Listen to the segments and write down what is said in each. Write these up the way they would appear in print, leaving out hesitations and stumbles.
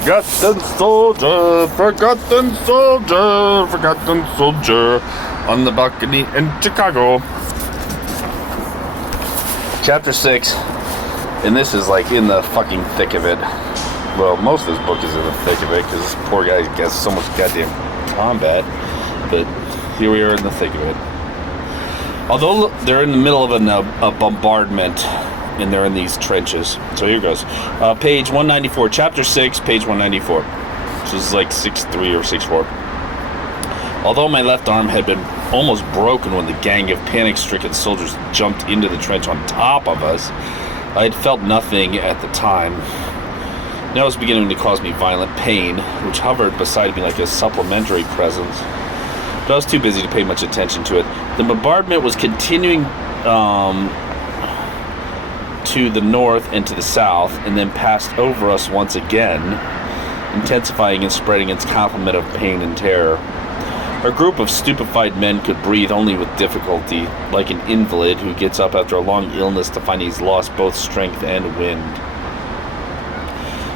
Forgotten soldier, forgotten soldier, forgotten soldier on the balcony in Chicago. Chapter 6, and this is like in the fucking thick of it. Well, most of this book is in the thick of it because this poor guy gets so much goddamn combat. But here we are in the thick of it. Although they're in the middle of a bombardment, and they're in these trenches. So here goes. Page 194, chapter 6, page 194. This is like 6'3" or 6'4". Although my left arm had been almost broken when the gang of panic-stricken soldiers jumped into the trench on top of us, I had felt nothing at the time. Now it was beginning to cause me violent pain, which hovered beside me like a supplementary presence. But I was too busy to pay much attention to it. The bombardment was continuing to the north and to the south, and then passed over us once again, intensifying and spreading its complement of pain and terror. Our group of stupefied men could breathe only with difficulty, like an invalid who gets up after a long illness to find he's lost both strength and wind.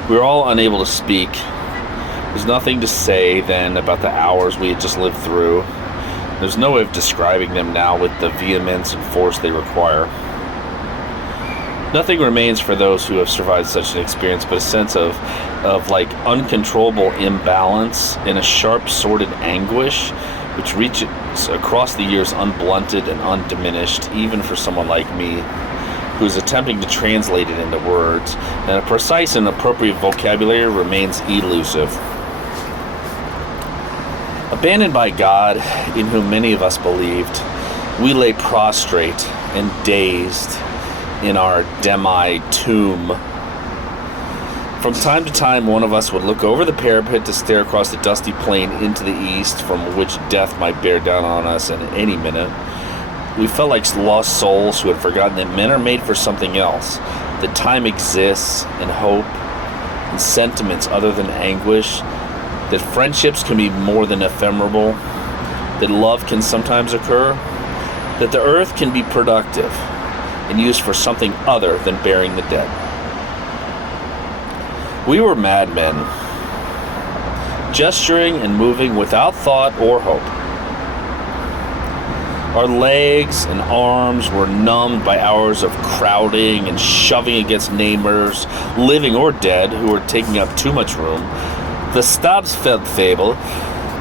We were all unable to speak. There's nothing to say then about the hours we had just lived through. There's no way of describing them now with the vehemence and force they require. Nothing remains for those who have survived such an experience but a sense of like uncontrollable imbalance and a sharp, sordid anguish which reaches across the years unblunted and undiminished, even for someone like me, who is attempting to translate it into words, and a precise and appropriate vocabulary remains elusive. Abandoned by God, in whom many of us believed, we lay prostrate and dazed in our demi-tomb. From time to time, one of us would look over the parapet to stare across the dusty plain into the east, from which death might bear down on us at any minute. We felt like lost souls who had forgotten that men are made for something else, that time exists, and hope, and sentiments other than anguish, that friendships can be more than ephemeral, that love can sometimes occur, that the earth can be productive and used for something other than burying the dead. We were madmen, gesturing and moving without thought or hope. Our legs and arms were numbed by hours of crowding and shoving against neighbors, living or dead, who were taking up too much room. The Stabsfeld fable,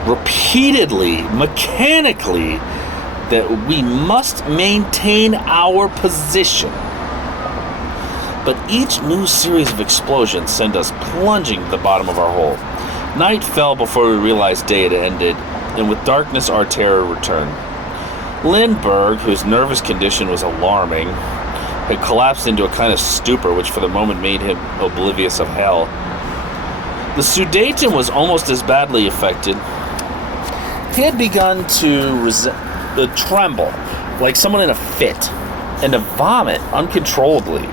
repeatedly, mechanically, that we must maintain our position. But each new series of explosions sent us plunging to the bottom of our hole. Night fell before we realized day had ended, and with darkness our terror returned. Lindbergh, whose nervous condition was alarming, had collapsed into a kind of stupor which for the moment made him oblivious of hell. The Sudeten was almost as badly affected. He had begun to tremble, like someone in a fit, and to vomit uncontrollably.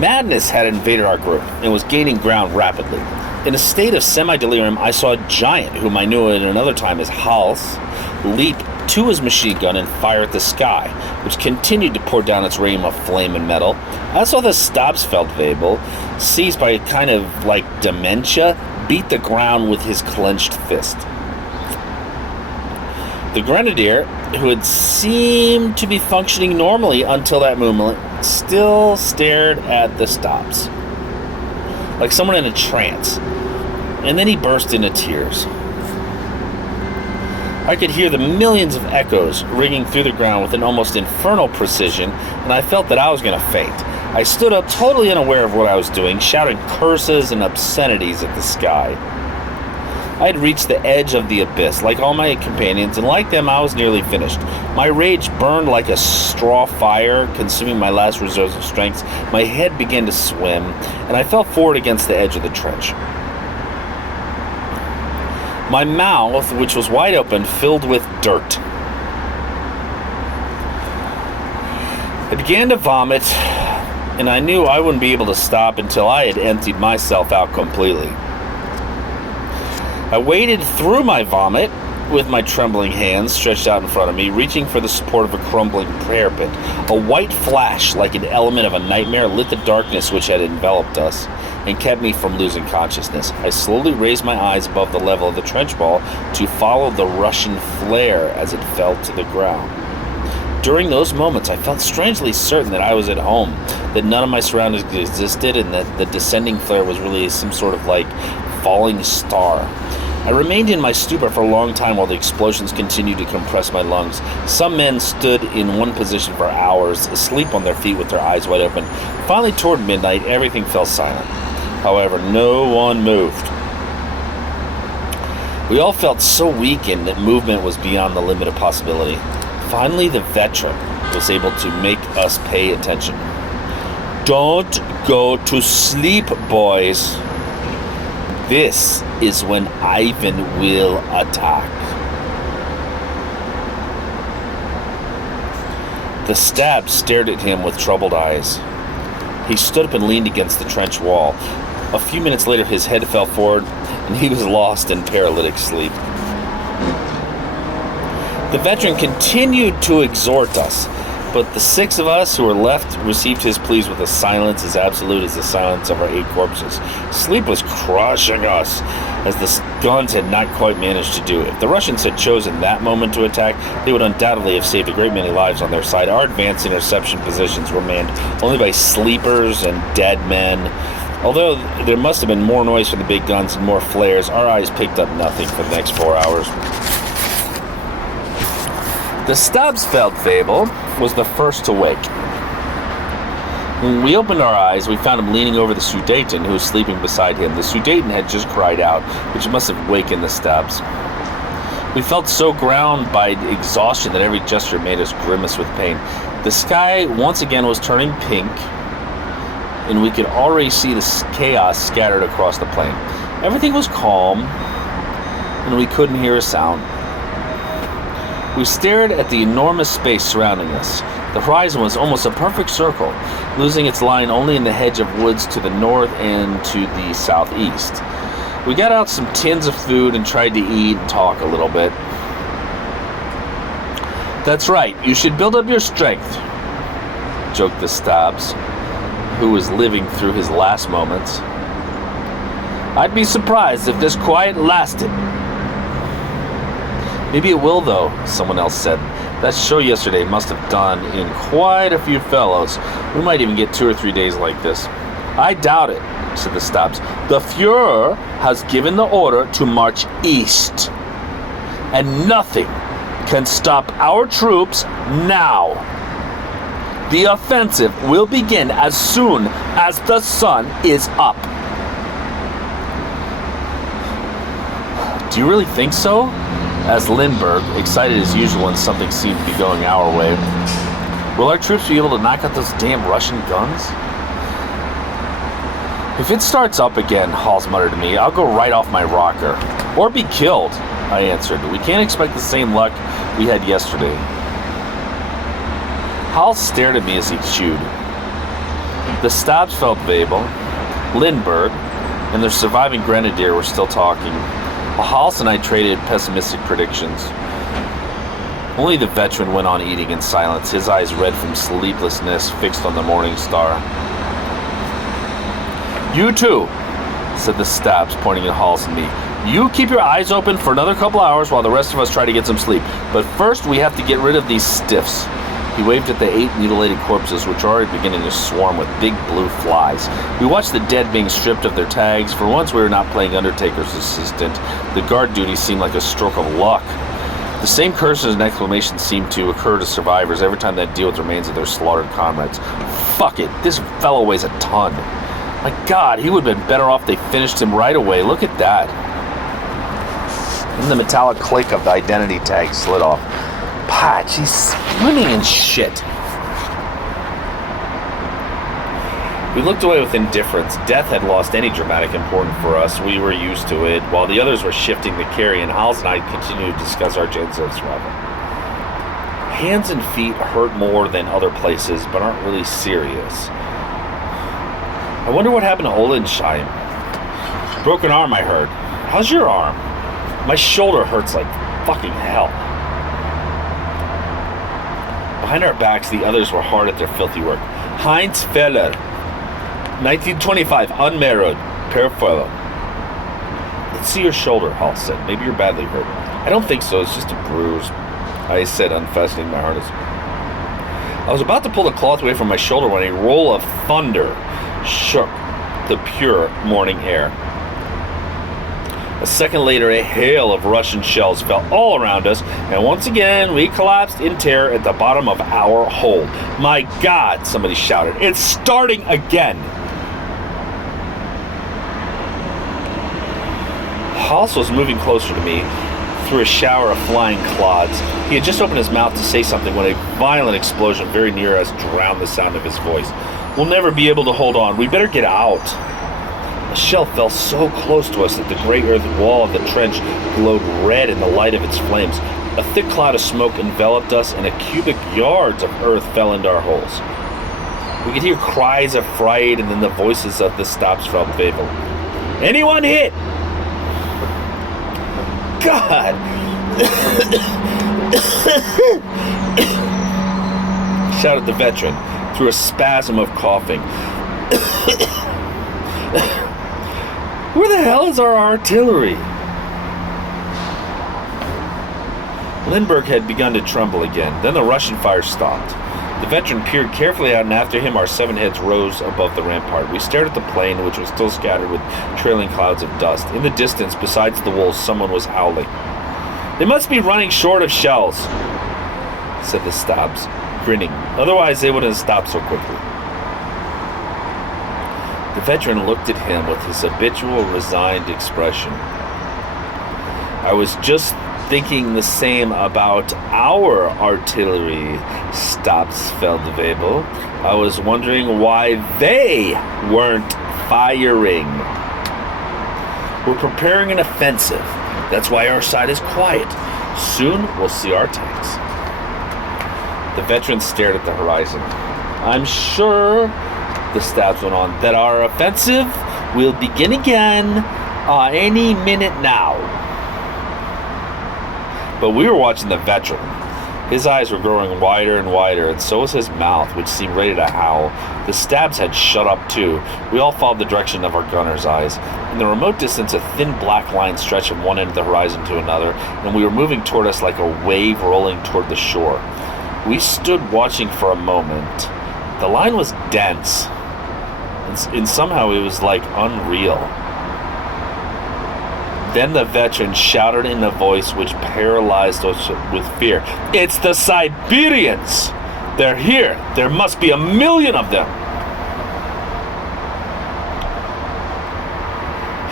Madness had invaded our group and was gaining ground rapidly. In a state of semi-delirium, I saw a giant, whom I knew at another time as Hals, leap to his machine gun and fire at the sky, which continued to pour down its rain of flame and metal. I saw the Stabsfeldwebel, seized by a kind of like dementia, beat the ground with his clenched fist. The grenadier, who had seemed to be functioning normally until that moment, still stared at the stops, like someone in a trance, and then he burst into tears. I could hear the millions of echoes ringing through the ground with an almost infernal precision, and I felt that I was going to faint. I stood up, totally unaware of what I was doing, shouting curses and obscenities at the sky. I had reached the edge of the abyss, like all my companions, and like them, I was nearly finished. My rage burned like a straw fire, consuming my last reserves of strength. My head began to swim, and I fell forward against the edge of the trench. My mouth, which was wide open, filled with dirt. I began to vomit, and I knew I wouldn't be able to stop until I had emptied myself out completely. I waded through my vomit with my trembling hands stretched out in front of me, reaching for the support of a crumbling parapet. A white flash, like an element of a nightmare, lit the darkness which had enveloped us. and kept me from losing consciousness. I slowly raised my eyes above the level of the trench wall to follow the Russian flare as it fell to the ground. During those moments, I felt strangely certain that I was at home, that none of my surroundings existed, and that the descending flare was really some sort of falling star. I remained in my stupor for a long time while the explosions continued to compress my lungs. Some men stood in one position for hours, asleep on their feet with their eyes wide open. Finally, toward midnight, everything fell silent. However, no one moved. We all felt so weakened that movement was beyond the limit of possibility. Finally, the veteran was able to make us pay attention. "Don't go to sleep, boys. This is when Ivan will attack." The stab stared at him with troubled eyes. He stood up and leaned against the trench wall. A few minutes later, his head fell forward, and he was lost in paralytic sleep. The veteran continued to exhort us, but the 6 of us who were left received his pleas with a silence as absolute as the silence of our 8 corpses. Sleep was crushing us, as the guns had not quite managed to do. If the Russians had chosen that moment to attack, they would undoubtedly have saved a great many lives on their side. Our advanced interception positions were manned only by sleepers and dead men. Although there must have been more noise from the big guns and more flares, our eyes picked up nothing for the next 4 hours. The Stabsfeldwebel was the first to wake. When we opened our eyes, we found him leaning over the Sudeten who was sleeping beside him. The Sudeten had just cried out, which must have wakened the Stabs. We felt so ground by exhaustion that every gesture made us grimace with pain. The sky once again was turning pink, and we could already see the chaos scattered across the plain. Everything was calm, and we couldn't hear a sound. We stared at the enormous space surrounding us. The horizon was almost a perfect circle, losing its line only in the hedge of woods to the north and to the southeast. We got out some tins of food and tried to eat and talk a little bit. "That's right, you should build up your strength," joked the Stabs, who was living through his last moments. "I'd be surprised if this quiet lasted." "Maybe it will, though," someone else said. "That show yesterday must have done in quite a few fellows. We might even get 2 or 3 days like this." "I doubt it," said the Stabs. "The Fuhrer has given the order to march east, and nothing can stop our troops now. The offensive will begin as soon as the sun is up." "Do you really think so?" asked Lindbergh, excited as usual when something seemed to be going our way. "Will our troops be able to knock out those damn Russian guns?" "If it starts up again," Halls muttered to me, "I'll go right off my rocker. Or be killed," I answered. "We can't expect the same luck we had yesterday." Halls stared at me as he chewed. The Stabsfeldwebel, Lindbergh, and their surviving grenadier were still talking. Halls and I traded pessimistic predictions. Only the veteran went on eating in silence, his eyes red from sleeplessness, fixed on the morning star. "You too," said the Stabs, pointing at Halls and me. "You keep your eyes open for another couple hours while the rest of us try to get some sleep. But first we have to get rid of these stiffs." He waved at the 8 mutilated corpses, which were already beginning to swarm with big blue flies. We watched the dead being stripped of their tags. For once we were not playing Undertaker's assistant. The guard duty seemed like a stroke of luck. The same curses and exclamations seemed to occur to survivors every time they deal with the remains of their slaughtered comrades. "Fuck it, this fellow weighs a ton. My God, he would have been better off they finished him right away. Look at that." And the metallic click of the identity tag slid off. Patch, he's swimming in shit. We looked away with indifference. Death had lost any dramatic importance for us. We were used to it, while the others were shifting the carry, and Halls and I continued to discuss our chances of survival. Hands and feet hurt more than other places, but aren't really serious. I wonder what happened to Olensheim. Broken arm, I heard. How's your arm? My shoulder hurts like fucking hell. Behind our backs, the others were hard at their filthy work. Heinz Feller, 1925, unmarried, parafellow. Let's see your shoulder, Hall said. Maybe you're badly hurt. I don't think so. It's just a bruise, I said, unfastening my harness. I was about to pull the cloth away from my shoulder when a roll of thunder shook the pure morning air. A second later, a hail of Russian shells fell all around us, and once again, we collapsed in terror at the bottom of our hold. My God, somebody shouted. It's starting again. Hals was moving closer to me through a shower of flying clods. He had just opened his mouth to say something when a violent explosion very near us drowned the sound of his voice. We'll never be able to hold on. We better get out. A shell fell so close to us that the gray earth wall of the trench glowed red in the light of its flames. A thick cloud of smoke enveloped us, and a cubic yards of earth fell into our holes. We could hear cries of fright and then the voices of the Stabsfeldwebel. Anyone hit? God! Shouted the veteran through a spasm of coughing. Where the hell is our artillery? Lindbergh had begun to tremble again. Then the Russian fire stopped. The veteran peered carefully out, and after him our 7 heads rose above the rampart. We stared at the plain, which was still scattered with trailing clouds of dust. In the distance, besides the wolves, someone was howling. They must be running short of shells, said the Stabs, grinning. Otherwise, they wouldn't have stopped so quickly. The veteran looked at him with his habitual resigned expression. I was just thinking the same about our artillery, Stabsfeldwebel. I was wondering why they weren't firing. We're preparing an offensive. That's why our side is quiet. Soon we'll see our tanks. The veteran stared at the horizon. I'm sure, the Stabs went on, that our offensive will begin again any minute now. But we were watching the veteran. His eyes were growing wider and wider, and so was his mouth, which seemed ready to howl. The Stabs had shut up too. We all followed the direction of our gunner's eyes. In the remote distance, a thin black line stretched from one end of the horizon to another, and we were moving toward us like a wave rolling toward the shore. We stood watching for a moment. The line was dense, and somehow it was like unreal. Then the veteran shouted in a voice which paralyzed us with fear. It's the Siberians! They're here! There must be 1 million of them!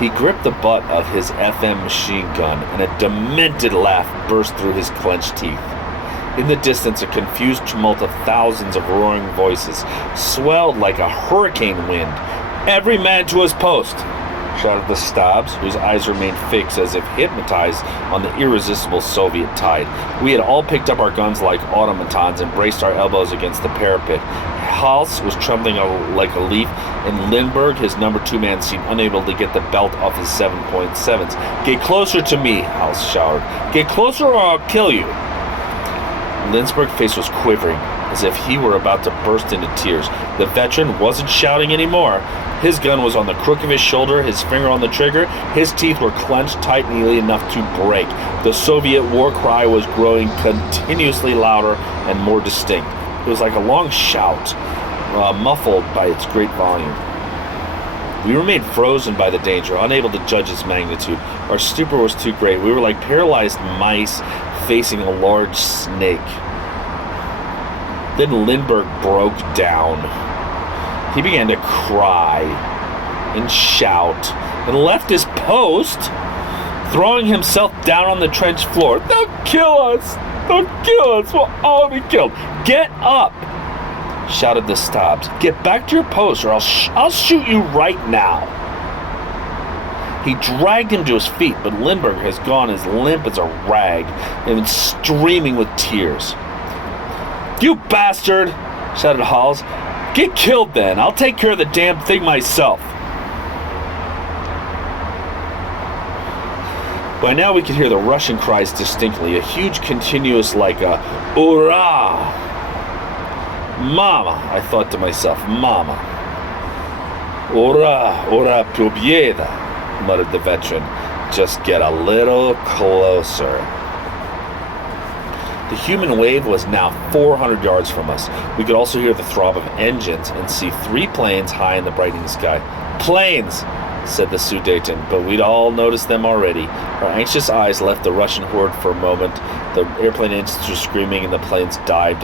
He gripped the butt of his FM machine gun, and a demented laugh burst through his clenched teeth. In the distance, a confused tumult of thousands of roaring voices swelled like a hurricane wind. Every man to his post! Shouted the Stabs, whose eyes remained fixed as if hypnotized on the irresistible Soviet tide. We had all picked up our guns like automatons and braced our elbows against the parapet. Hals was trembling like a leaf, and Lindbergh, his number 2 man, seemed unable to get the belt off his 7.7s. Get closer to me, Hals shouted. Get closer or I'll kill you. Lindbergh's face was quivering, as if he were about to burst into tears. The veteran wasn't shouting anymore. His gun was on the crook of his shoulder, his finger on the trigger. His teeth were clenched tight nearly enough to break. The Soviet war cry was growing continuously louder and more distinct. It was like a long shout, muffled by its great volume. We remained frozen by the danger, unable to judge its magnitude. Our stupor was too great. We were like paralyzed mice facing a large snake. Then Lindbergh broke down. He began to cry and shout and left his post, throwing himself down on the trench floor. Don't kill us! Don't kill us! We'll all be killed! Get up! Shouted the Stabs. Get back to your post or I'll shoot you right now. He dragged him to his feet, but Lindbergh has gone as limp as a rag and streaming with tears. You bastard! Shouted Hals. Get killed then. I'll take care of the damn thing myself. By now we could hear the Russian cries distinctly, a huge continuous like a "Hurrah!" Mama, I thought to myself, Mama. Ora, ora, pobjeda, muttered the veteran. Just get a little closer. The human wave was now 400 yards from us. We could also hear the throb of engines and see 3 planes high in the brightening sky. Planes, said the Sudeten, but we'd all noticed them already. Our anxious eyes left the Russian horde for a moment. The airplane engines were screaming and the planes dived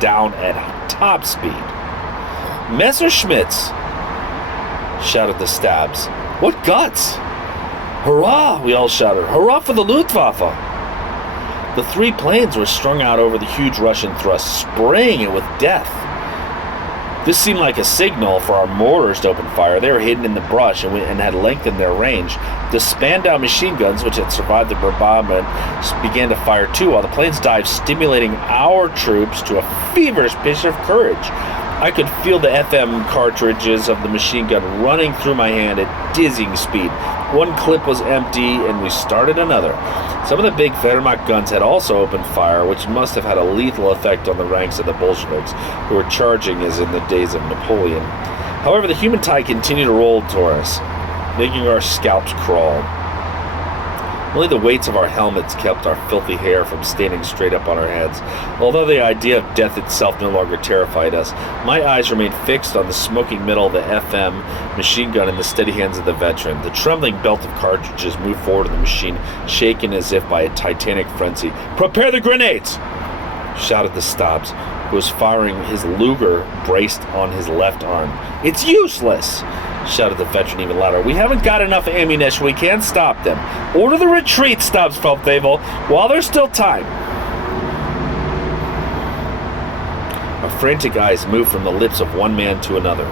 down at top speed. Messerschmitts, shouted the Stabs. What guts! Hurrah! We all shouted. Hurrah for the Luftwaffe! The 3 planes were strung out over the huge Russian thrust, spraying it with death. This seemed like a signal for our mortars to open fire. They were hidden in the brush and had lengthened their range. The Spandau machine guns, which had survived the bombardment, began to fire too, while the planes dived, stimulating our troops to a feverish pitch of courage. I could feel the FM cartridges of the machine gun running through my hand at dizzying speed. One clip was empty, and we started another. Some of the big Wehrmacht guns had also opened fire, which must have had a lethal effect on the ranks of the Bolsheviks, who were charging as in the days of Napoleon. However, the human tide continued to roll toward us, making our scalps crawl. Only the weights of our helmets kept our filthy hair from standing straight up on our heads. Although the idea of death itself no longer terrified us, my eyes remained fixed on the smoking middle of the FM machine gun in the steady hands of the veteran. The trembling belt of cartridges moved forward in the machine, shaken as if by a titanic frenzy. "Prepare the grenades!" shouted the Stabs, who was firing his Luger braced on his left arm. "It's useless!" shouted the veteran even louder. "We haven't got enough ammunition. We can't stop them. Order the retreat, Stabs Feldwebel, while there's still time." Our frantic eyes moved from the lips of one man to another.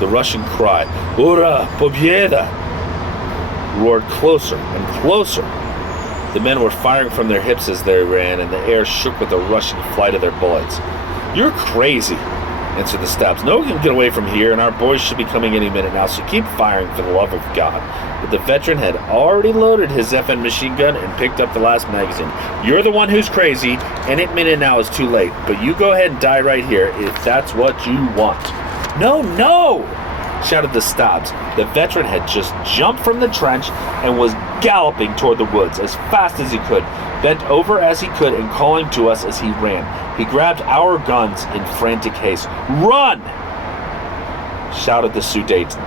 The Russian cry, "Ura, pobjeda!" roared closer and closer. The men were firing from their hips as they ran, and the air shook with the rushing flight of their bullets. "You're crazy," answered the Stabs. "No one can get away from here, and our boys should be coming any minute now, so keep firing for the love of God." But the veteran had already loaded his FN machine gun and picked up the last magazine. "You're the one who's crazy. Any minute now is too late, but you go ahead and die right here if that's what you want." "No, no!" shouted the Stabs. The veteran had just jumped from the trench and was galloping toward the woods as fast as he could, bent over as he could and calling to us as he ran. He grabbed our guns in frantic haste. "Run!" shouted the Sudeten.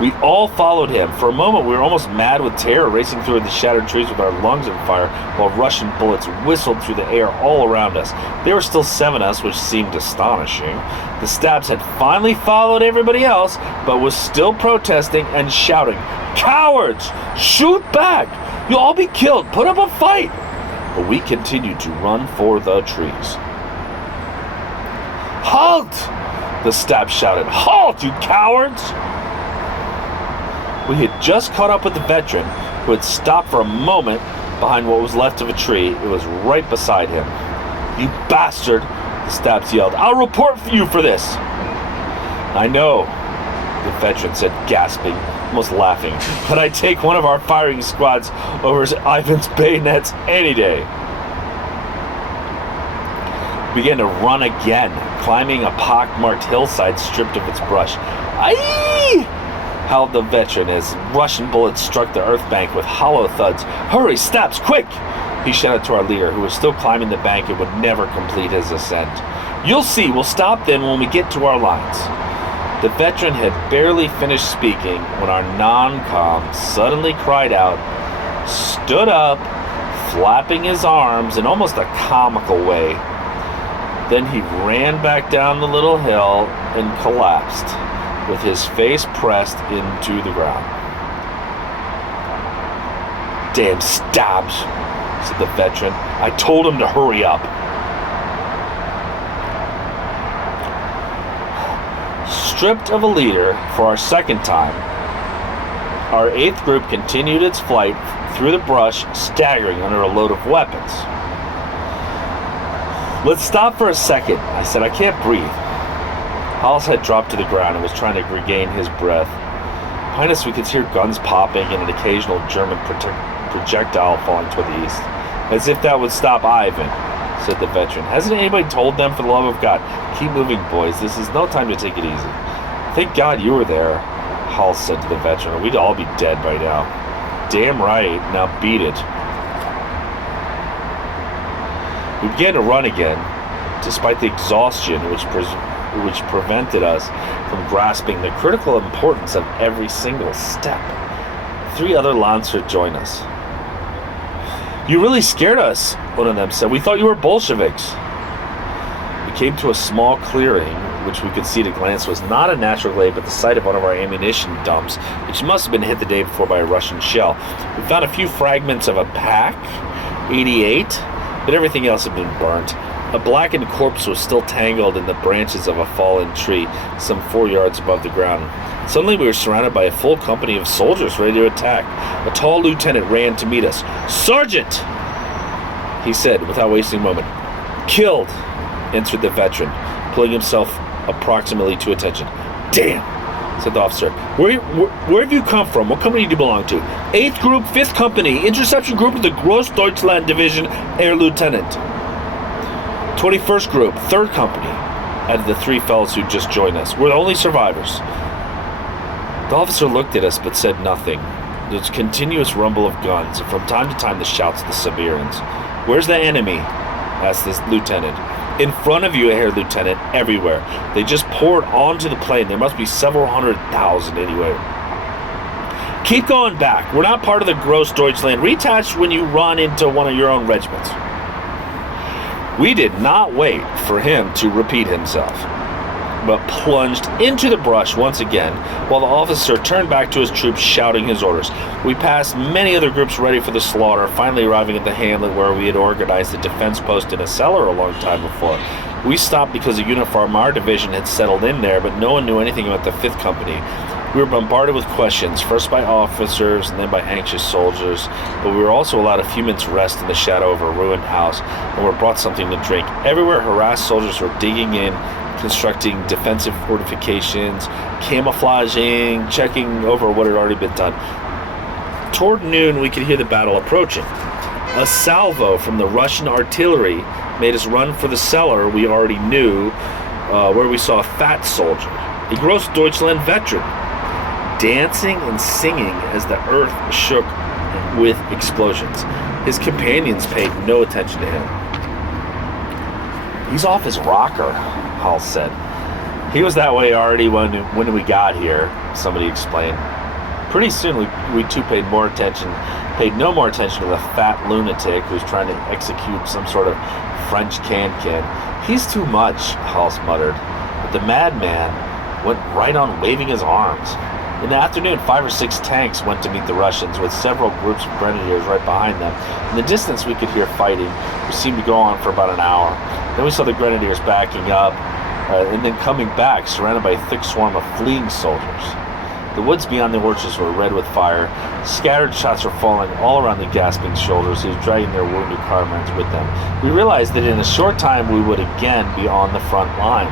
We all followed him. For a moment we were almost mad with terror, racing through the shattered trees with our lungs on fire, while Russian bullets whistled through the air all around us. There were still 7 of us, which seemed astonishing. The Stabs had finally followed everybody else, but was still protesting and shouting, "Cowards! Shoot back! You'll all be killed! Put up a fight!" But we continued to run for the trees. "Halt!" the Stabs shouted. "Halt, you cowards!" We had just caught up with the veteran, who had stopped for a moment behind what was left of a tree. It was right beside him. "You bastard!" the Stabs yelled. "I'll report you for this!" "I know," the veteran said, gasping, almost laughing, "but I'd take one of our firing squads over Ivan's bayonets any day." We began to run again, climbing a pock-marked hillside stripped of its brush. "Aye!" howled the veteran as Russian bullets struck the earth bank with hollow thuds. "Hurry, Stabs, quick!" he shouted to our leader, who was still climbing the bank and would never complete his ascent. "You'll see, we'll stop them when we get to our lines." The veteran had barely finished speaking when our non-com suddenly cried out, stood up, flapping his arms in almost a comical way. Then he ran back down the little hill and collapsed, with his face pressed into the ground. "Damn Stabs," said the veteran. "I told him to hurry up." Stripped of a leader for our second time, our 8th group continued its flight through the brush, staggering under a load of weapons. "Let's stop for a second," I said. "I can't breathe." Hollis had dropped to the ground and was trying to regain his breath. Behind us we could hear guns popping and an occasional German projectile falling toward the east. "As if that would stop Ivan," said the veteran. "Hasn't anybody told them, for the love of God? Keep moving, boys. This is no time to take it easy." Thank God you were there, Hall said to the veteran, or we'd all be dead by now. Damn right, now beat it. We began to run again, despite the exhaustion which prevented us from grasping the critical importance of every single step. 3 other Lancers joined us. You really scared us, one of them said. We thought you were Bolsheviks. We came to a small clearing, which we could see at a glance was not a natural glade, but the site of one of our ammunition dumps, which must have been hit the day before by a Russian shell. We found a few fragments of a PaK 88, but everything else had been burnt. A blackened corpse was still tangled in the branches of a fallen tree, some 4 yards above the ground. Suddenly we were surrounded by a full company of soldiers ready to attack. A tall lieutenant ran to meet us. Sergeant! He said, without wasting a moment. Killed, answered the veteran, pulling himself approximately to attention. Damn, said the officer. Where have you come from? What company do you belong to? 8th Group, 5th Company, Interception Group of the Großdeutschland Division, Air Lieutenant. 21st Group, 3rd Company, added the 3 fellows who just joined us. We're the only survivors. The officer looked at us but said nothing. There was a continuous rumble of guns, and from time to time the shouts of the Siberians. Where's the enemy? Asked the lieutenant. In front of you, Herr Lieutenant, everywhere. They just poured onto the plain. There must be several 100,000 anyway. Keep going back. We're not part of the Großdeutschland. Retouch when you run into one of your own regiments. We did not wait for him to repeat himself, but plunged into the brush once again, while the officer turned back to his troops shouting his orders. We passed many other groups ready for the slaughter, finally arriving at the hamlet where we had organized a defense post in a cellar a long time before. We stopped because a unit from our division had settled in there, but no one knew anything about the 5th Company. We were bombarded with questions, first by officers and then by anxious soldiers, but we were also allowed a few minutes rest in the shadow of a ruined house and were brought something to drink. Everywhere harassed soldiers were digging in, constructing defensive fortifications, camouflaging, checking over what had already been done. Toward noon, we could hear the battle approaching. A salvo from the Russian artillery made us run for the cellar we already knew, where we saw a fat soldier, a Großdeutschland veteran, dancing and singing as the earth shook with explosions. His companions paid no attention to him. He's off his rocker, Hall said. He was that way already when we got here, somebody explained. Pretty soon we too paid no more attention to the fat lunatic who's trying to execute some sort of French can-can. He's too much, Hall muttered. But the madman went right on waving his arms. In the afternoon, 5 or 6 tanks went to meet the Russians, with several groups of grenadiers right behind them. In the distance, we could hear fighting, which seemed to go on for about an hour. Then we saw the grenadiers backing up, and then coming back, surrounded by a thick swarm of fleeing soldiers. The woods beyond the orchards were red with fire. Scattered shots were falling all around the gasping soldiers who were dragging their wounded comrades with them. We realized that in a short time we would again be on the front line.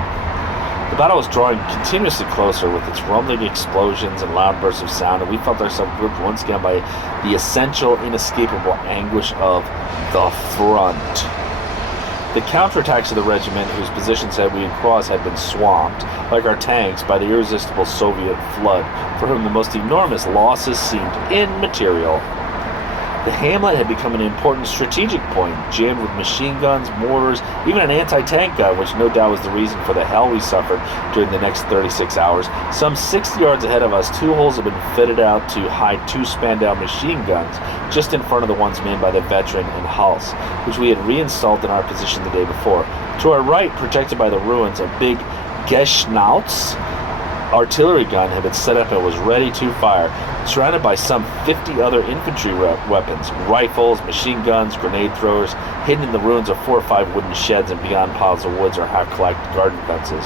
The battle was drawing continuously closer with its rumbling explosions and loud bursts of sound, and we felt ourselves gripped once again by the essential, inescapable anguish of the front. The counterattacks of the regiment, whose positions we had crossed, had been swamped, like our tanks, by the irresistible Soviet flood, for whom the most enormous losses seemed immaterial. The hamlet had become an important strategic point, jammed with machine guns, mortars, even an anti-tank gun, which no doubt was the reason for the hell we suffered during the next 36 hours. Some 60 yards ahead of us, 2 holes had been fitted out to hide 2 Spandau machine guns, just in front of the ones manned by the veteran and Hals, which we had reinstalled in our position the day before. To our right, protected by the ruins, a big Geschnauz artillery gun had been set up and was ready to fire, surrounded by some 50 other infantry weapons, rifles, machine guns, grenade throwers, hidden in the ruins of 4 or 5 wooden sheds and beyond piles of woods or half-collapsed garden fences.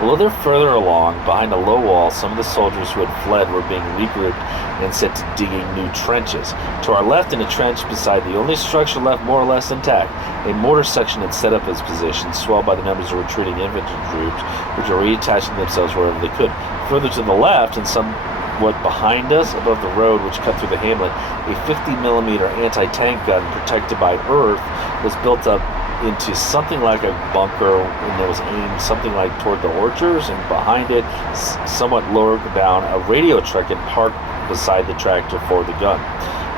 A little further along, behind a low wall, some of the soldiers who had fled were being regrouped and set to digging new trenches. To our left, in a trench beside the only structure left more or less intact, a mortar section had set up its position, swelled by the numbers of retreating infantry groups, which were reattaching themselves wherever they could. Further to the left, and somewhat behind us, above the road which cut through the hamlet, a 50mm anti-tank gun protected by earth was built up into something like a bunker, and it was aimed something like toward the orchards, and behind it, somewhat lower down, a radio truck had parked beside the tractor for the gun.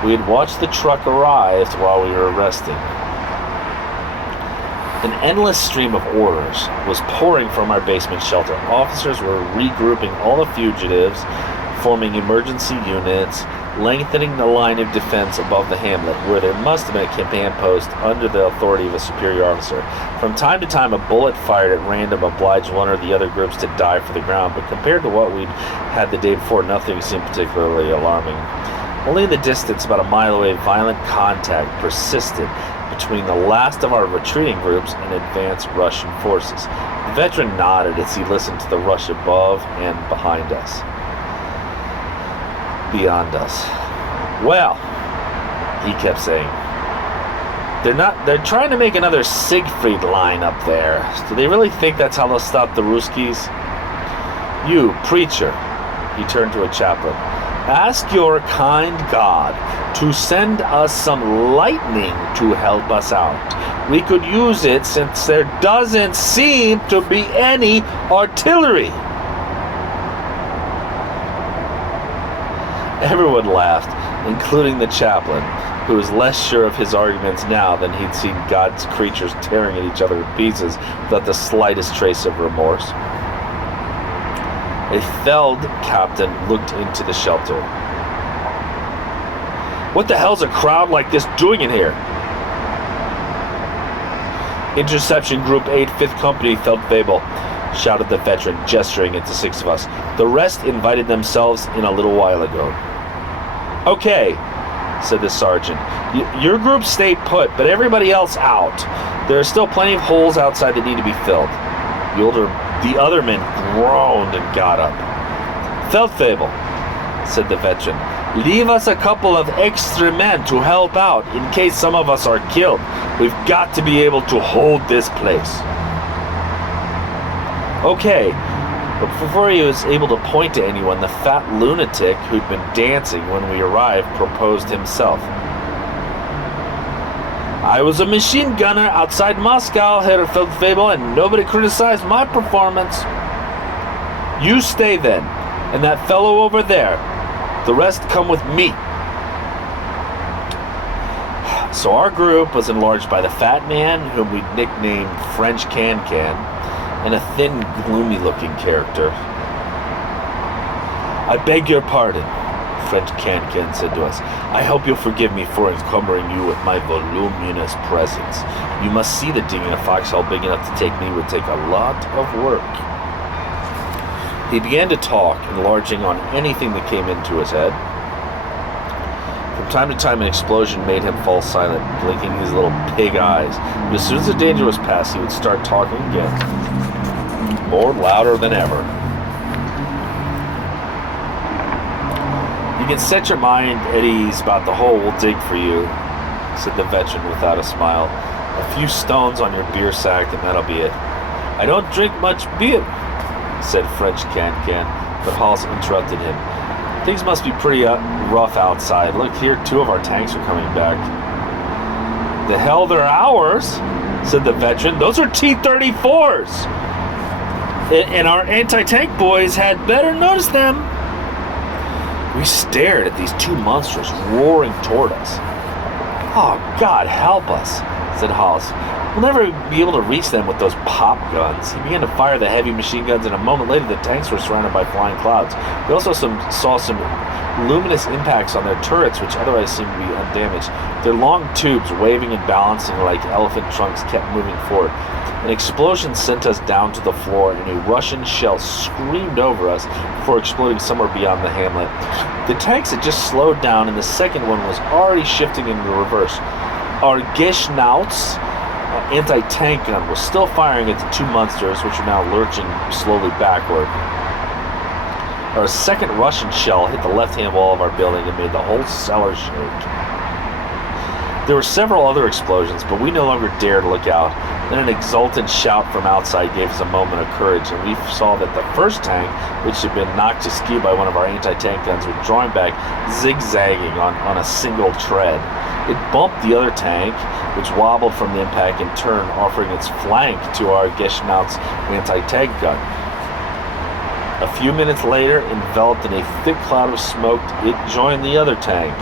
We had watched the truck arrive while we were resting. An endless stream of orders was pouring from our basement shelter. Officers were regrouping all the fugitives, forming emergency units, lengthening the line of defense above the hamlet, where there must have been a command post under the authority of a superior officer. From time to time, a bullet fired at random obliged one or the other groups to dive for the ground, but compared to what we'd had the day before, nothing seemed particularly alarming. Only in the distance, about a mile away, violent contact persisted between the last of our retreating groups and advanced Russian forces. The veteran nodded as he listened to the rush above and behind us. Beyond us. Well, he kept saying, they're trying to make another Siegfried line up there. Do they really think that's how they'll stop the Ruskies? You, preacher, he turned to a chaplain, ask your kind God to send us some lightning to help us out. We could use it since there doesn't seem to be any artillery. Everyone laughed, including the chaplain, who was less sure of his arguments now than he'd seen God's creatures tearing at each other to pieces without the slightest trace of remorse. A Feld captain looked into the shelter. What the hell's a crowd like this doing in here? Interception Group 8, 5th Company, Feldwebel, shouted the veteran, gesturing at the six of us. The rest invited themselves in a little while ago. Okay, said the sergeant. Your group stayed put, but everybody else out. There are still plenty of holes outside that need to be filled. The other men groaned and got up. Feldwebel, said the veteran, leave us a couple of extra men to help out in case some of us are killed. We've got to be able to hold this place. Okay, but before he was able to point to anyone, the fat lunatic who'd been dancing when we arrived proposed himself. I was a machine gunner outside Moscow, Herr Feldwebel, and nobody criticized my performance. You stay then, and that fellow over there. The rest come with me. So our group was enlarged by the fat man, whom we nicknamed French Can-Can, and a thin, gloomy-looking character. I beg your pardon, French Can-Can said to us. I hope you'll forgive me for encumbering you with my voluminous presence. You must see that digging a foxhole big enough to take me would take a lot of work. He began to talk, enlarging on anything that came into his head. From time to time, an explosion made him fall silent, blinking his little pig eyes. But as soon as the danger was past, he would start talking again, more louder than ever. You can set your mind at ease about the hole we'll dig for you, said the veteran without a smile. A few stones on your beer sack, and that'll be it. I don't drink much beer, said French Can-Can, but Halls interrupted him. Things must be pretty rough outside. Look here, 2 of our tanks are coming back. The hell, they're ours, said the veteran. Those are T-34s. And our anti-tank boys had better notice them. We stared at these 2 monsters roaring toward us. Oh, God help us, said Hollis. We'll never be able to reach them with those pop guns. He began to fire the heavy machine guns, and a moment later the tanks were surrounded by flying clouds. We also saw some luminous impacts on their turrets, which otherwise seemed to be undamaged. Their long tubes, waving and balancing like elephant trunks, kept moving forward. An explosion sent us down to the floor, and a Russian shell screamed over us before exploding somewhere beyond the hamlet. The tanks had just slowed down, and the second one was already shifting into reverse. Our Geschnauts anti-tank gun was still firing at the 2 monsters, which were now lurching slowly backward. Our second Russian shell hit the left-hand wall of our building and made the whole cellar shake. There were several other explosions, but we no longer dared look out. Then an exultant shout from outside gave us a moment of courage, and we saw that the first tank, which had been knocked askew by one of our anti-tank guns, was drawing back, zigzagging on a single tread. It bumped the other tank, which wobbled from the impact in turn, offering its flank to our Geschnaut's anti-tank gun. A few minutes later, enveloped in a thick cloud of smoke, it joined the other tank,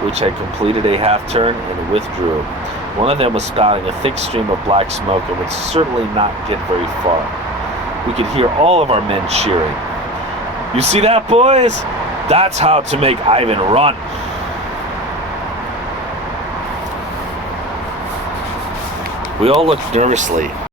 which had completed a half-turn and withdrew. One of them was spouting a thick stream of black smoke and would certainly not get very far. We could hear all of our men cheering. "You see that, boys? That's how to make Ivan run." We all looked nervously